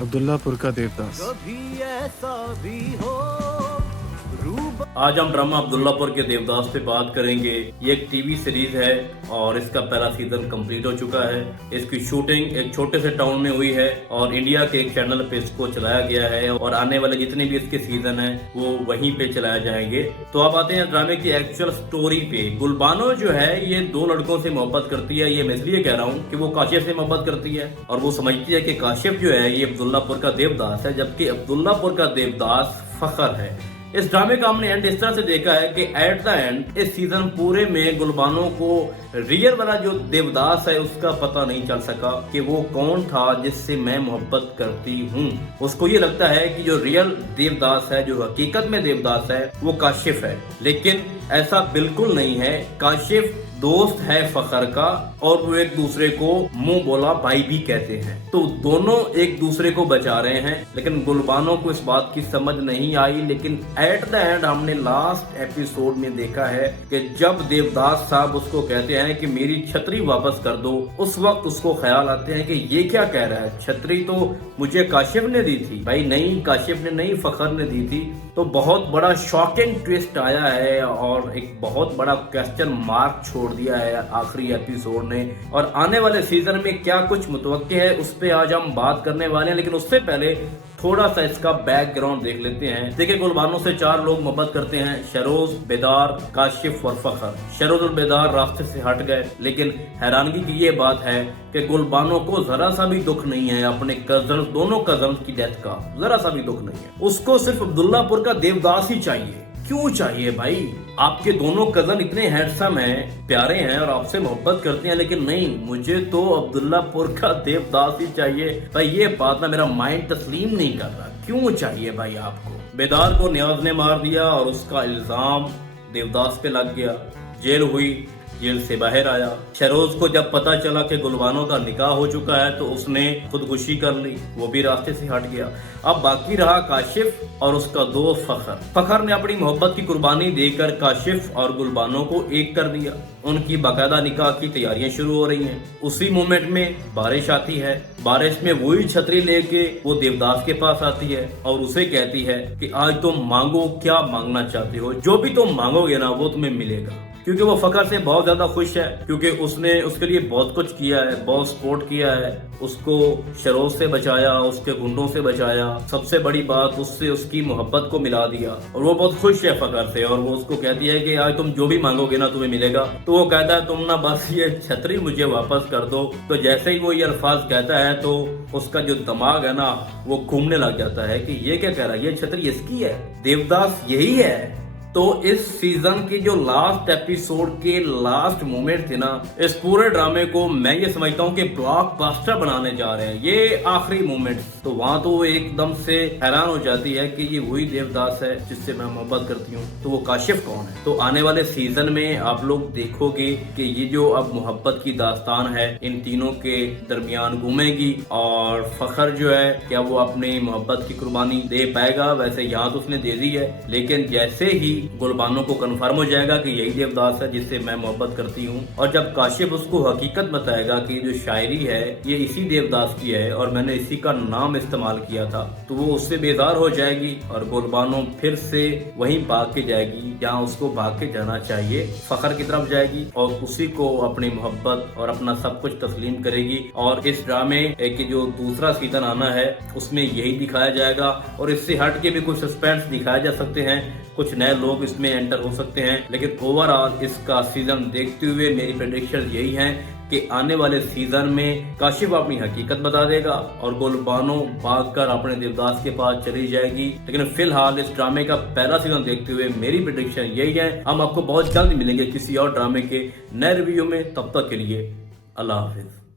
عبداللہ پور کا دیوداس۔ آج ہم ڈرامہ عبداللہ پور کے دیوداس پہ بات کریں گے۔ یہ ایک ٹی وی سیریز ہے اور اس کا پہلا سیزن کمپلیٹ ہو چکا ہے۔ اس کی شوٹنگ ایک چھوٹے سے ٹاؤن میں ہوئی ہے اور انڈیا کے ایک چینل پہ اس کو چلایا گیا ہے اور آنے والے جتنے بھی اس کے سیزن ہیں وہ وہیں پہ چلائے جائیں گے۔ تو اب آتے ہیں ڈرامے کی ایکچوئل سٹوری پہ۔ گلبانو جو ہے یہ دو لڑکوں سے محبت کرتی ہے۔ یہ میں اس لیے کہہ رہا ہوں کہ وہ کاشف سے محبت کرتی ہے اور وہ سمجھتی ہے کہ کاشف جو ہے یہ عبداللہ پور کا دیوداس ہے، جبکہ عبداللہ پور کا دیوداس فخر ہے۔ اس ڈرامے کا ہم نے اینڈ اس طرح سے دیکھا ہے کہ ایٹ دا اینڈ اس سیزن پورے میں گلبانو کو ریئل والا جو دیوداس ہے اس کا پتہ نہیں چل سکا کہ وہ کون تھا جس سے میں محبت کرتی ہوں۔ اس کو یہ لگتا ہے کہ جو ریئل دیوداس ہے، جو حقیقت میں دیوداس ہے، وہ کاشف ہے، لیکن ایسا بالکل نہیں ہے۔ کاشف دوست ہے فخر کا اور وہ ایک دوسرے کو منہ بولا بھائی بھی کہتے ہیں، تو دونوں ایک دوسرے کو بچا رہے ہیں، لیکن گلبانو کو اس بات کی سمجھ نہیں آئی۔ لیکن ایٹ دا اینڈ ہم نے لاسٹ ایپیسوڈ میں دیکھا ہے کہ جب دیوداس صاحب اس کو کہتے ہیں کہ میری چھتری واپس کر دو، اس وقت اس کو خیال آتے ہیں کہ یہ کیا کہہ رہا ہے، چھتری تو مجھے کاشف نے دی تھی۔ بھائی نہیں، کاشف نے نہیں، فخر نے دی تھی۔ تو بہت بڑا شاکنگ ٹویسٹ آیا ہے اور ایک بہت بڑا کوسچن مارک چھوڑ دیا ہے آخری ایپیسوڈ نے، اور آنے والے سیزن میں کیا کچھ متوقع ہے اس پہ آج ہم بات کرنے والے ہیں۔ لیکن اس سے پہلے تھوڑا سا اس کا بیک گراؤنڈ دیکھ لیتے ہیں۔ دیکھیں، گلبانو سے 4 لوگ محبت کرتے ہیں: شہروز، بیدار، کاشف اور فخر۔ شہروز اور بیدار راستے سے ہٹ گئے، لیکن حیرانگی کی یہ بات ہے کہ گلبانو کو ذرا سا بھی دکھ نہیں ہے اپنے دونوں کزنز کی ڈیتھ کا، ذرا سا بھی دکھ نہیں ہے۔ اس کو صرف عبداللہ پور کا دیوداس ہی چاہیے۔ کیوں چاہیے بھائی؟ آپ کے دونوں کزن اتنے ہینڈسم ہیں، پیارے ہیں اور آپ سے محبت کرتے ہیں، لیکن نہیں، مجھے تو عبداللہ پور کا دیوداس ہی چاہیے۔ بھائی یہ بات نا میرا مائنڈ تسلیم نہیں کر رہا، کیوں چاہیے بھائی آپ کو؟ بیدار کو نیاز نے مار دیا اور اس کا الزام دیوداس پہ لگ گیا، جیل ہوئی، جیل سے باہر آیا۔ شہروز کو جب پتا چلا کہ گلبانو کا نکاح ہو چکا ہے تو اس نے خودکشی کر لی، وہ بھی راستے سے ہٹ گیا۔ اب باقی رہا کاشف اور اس کا دوست فخر۔ فخر نے اپنی محبت کی قربانی دے کر کاشف اور گلبانو کو ایک کر دیا۔ ان کی باقاعدہ نکاح کی تیاریاں شروع ہو رہی ہیں۔ اسی مومنٹ میں بارش آتی ہے۔ بارش میں وہی چھتری لے کے وہ دیوداس کے پاس آتی ہے اور اسے کہتی ہے کہ آج تم مانگو، کیا مانگنا چاہتے ہو، جو بھی تم مانگو گے نا وہ تمہیں ملے گا۔ کیونکہ وہ فخر سے بہت زیادہ خوش ہے، کیونکہ اس نے اس کے لیے بہت کچھ کیا ہے، بہت سپورٹ کیا ہے، اس کو شہروز سے بچایا، اس کے گنڈوں سے بچایا، سب سے بڑی بات اس سے اس کی محبت کو ملا دیا، اور وہ بہت خوش ہے فخر سے۔ اور وہ اس کو کہتی ہے کہ آج تم جو بھی مانگو گے نا تمہیں ملے گا۔ تو وہ کہتا ہے تم نا بس یہ چھتری مجھے واپس کر دو۔ تو جیسے ہی وہ یہ الفاظ کہتا ہے تو اس کا جو دماغ ہے نا وہ گھومنے لگ جاتا ہے کہ یہ کیا کہہ رہا ہے، یہ چھتری اس کی ہے، دیوداس یہی ہے۔ تو اس سیزن کی جو لاسٹ ایپیسوڈ کے لاسٹ مومنٹ تھے نا، اس پورے ڈرامے کو میں یہ سمجھتا ہوں کہ بلاک باسٹر بنانے جا رہے ہیں، یہ آخری مومنٹ۔ تو وہاں تو وہ ایک دم سے حیران ہو جاتی ہے کہ یہ وہی دیوداس ہے جس سے میں محبت کرتی ہوں، تو وہ کاشف کون ہے؟ تو آنے والے سیزن میں آپ لوگ دیکھو گے کہ یہ جو اب محبت کی داستان ہے ان تینوں کے درمیان گھومے گی، اور فخر جو ہے کیا وہ اپنی محبت کی قربانی دے پائے گا؟ ویسے یہاں تو اس نے دے دی ہے، لیکن جیسے ہی گلبانو کو کنفرم ہو جائے گا کہ یہی دیوداس ہے جس سے میں محبت کرتی ہوں، اور جب کاشف اس کو حقیقت بتائے گا کہ جو شاعری ہے یہ اسی دیوداس کی ہے اور میں نے اسی کا نام استعمال کیا تھا، تو وہ اس سے بیزار ہو جائے گی اور گلبانو پھر سے وہیں بھاگ کے جائے گی جہاں اس کو بھاگ کے جانا چاہیے، فخر کی طرف جائے گی اور اسی کو اپنی محبت اور اپنا سب کچھ تسلیم کرے گی۔ اور اس ڈرامے کے جو دوسرا سیزن آنا ہے اس میں یہی دکھایا جائے گا، اور اس سے ہٹ کے بھی کچھ سسپینس دکھائے جا سکتے ہیں، کچھ نئے لوگ اس میں انٹر ہو سکتے ہیں، لیکن اوور آل اس کا سیزن دیکھتے ہوئے میری پریڈکشن یہی ہیں کہ آنے والے سیزن میں کاشف اپنی حقیقت بتا دے گا اور گلبانو بھاگ کر اپنے دیوداس کے پاس چلی جائے گی۔ لیکن فی الحال اس ڈرامے کا پہلا سیزن دیکھتے ہوئے میری پریڈکشن یہی ہے۔ ہم آپ کو بہت جلد ملیں گے کسی اور ڈرامے کے نئے ریویو میں، تب تک کے لیے اللہ حافظ۔